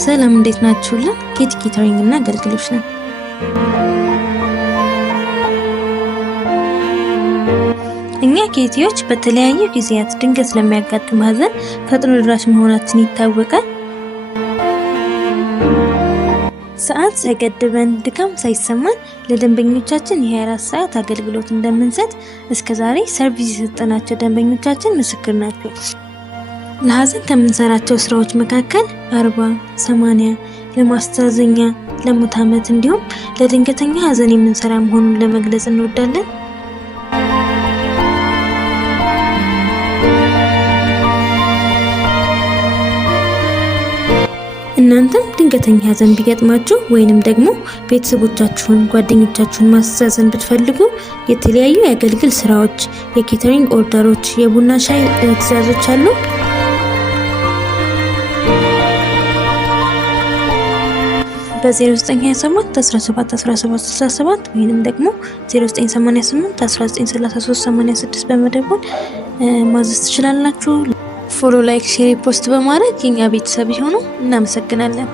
ሰላም እንዴት ናችሁልን? ኬቲ ኬተሪንግ እና አገልግሎት ነው። እኛ ኬቲዎች በተለያዩ ጊዜያት ድንገት ለሚያጋጥም ሀዘን ፈጥኖ ደራሽ መሆናችን ይታወቃል። ሰዓት ሳይገድበን ድካም ሳይሰማን ለደንበኞቻችን የ24 ሰዓት አገልግሎት እንደምንሰጥ እስከዛሬ ሰርቪስ የሰጠናቸው ደንበኞቻችን ምስክር ናቸው። ለሀዘን ከምንሰራቸው ስራዎች መካከል 40፣ 80፣ ለማስተዛዘኛ፣ ለሞት ዓመት እንዲሁም ለድንገተኛ ሀዘን የምንሰራ መሆኑን ለመግለጽ እንወዳለን። እናንተም ድንገተኛ ሀዘን ቢገጥማችሁ ወይንም ደግሞ ቤተሰቦቻችሁን፣ ጓደኞቻችሁን ማስተዛዘን ብትፈልጉ የተለያዩ የአገልግል ስራዎች፣ የኬተሪንግ ኦርደሮች፣ የቡና ሻይ ትዕዛዞች አሉ። በ0927 17 17 67 ወይንም ደግሞ 0988 1933 86 በመደወል ማዘዝ ትችላላችሁ። ፎሎ፣ ላይክ፣ ሼር፣ ፖስት በማድረግ የኛ ቤተሰብ ይሁኑ። እናመሰግናለን።